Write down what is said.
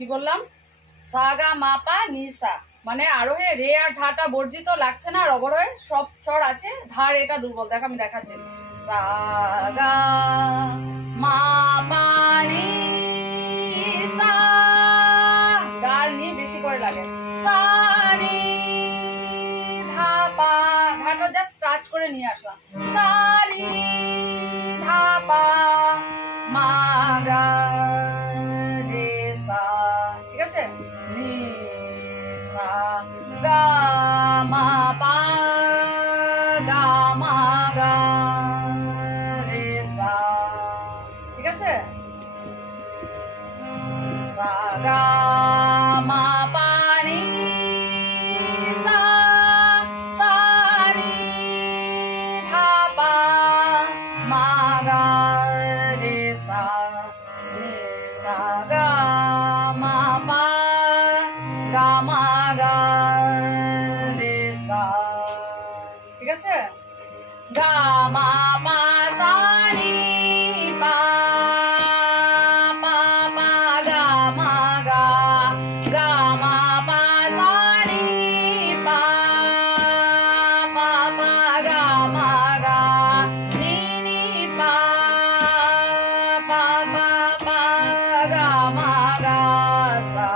কি বললাম, সা গা মা পা নি সা, মানে আরোহে রে আর ধাটা বর্জিত লাগছে না, আর অবরোহে সব স্বর আছে, ধার এটা দুর্বল। দেখো আমি দেখাচ্ছি, সা গা মা পা নি সা, গার নি বেশি করে লাগে, সা নি ধা পা, ধাটা জাস্ট টাচ করে নিয়ে আসলাম, সা নি ধা পা মা গা রে সা, ঠিক আছে, নি সা গা মা পা গা মা গা রে সা, ঠিক আছে, সা গা মা পা নি সা, সা নি ধা পা মা গা রে সা, নি সা গা মা পা গা মা গা রে সা, ঠিক আছে, গা মা পা সা নি পা, পা পা গা মা গা, গা মা পা সা নি পা, পা পা গা মা গা, নি নি পা, পা পা পা গা মা গা সা,